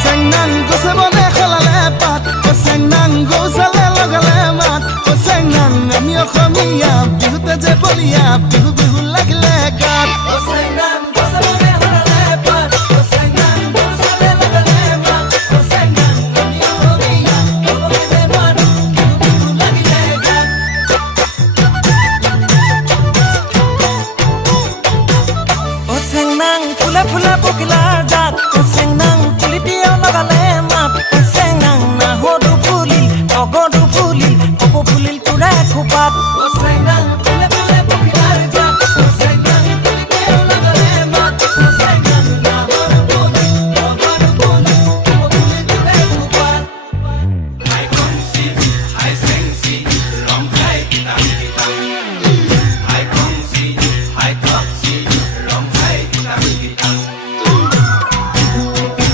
চেংনাং গছে বনে খলালে পাত চেংনাং গৌচালে লগালে মাত চেংনাং আমি অসমীয়া বিহুতে যে বলিয়া বিহু বিহু লাগিলে গাত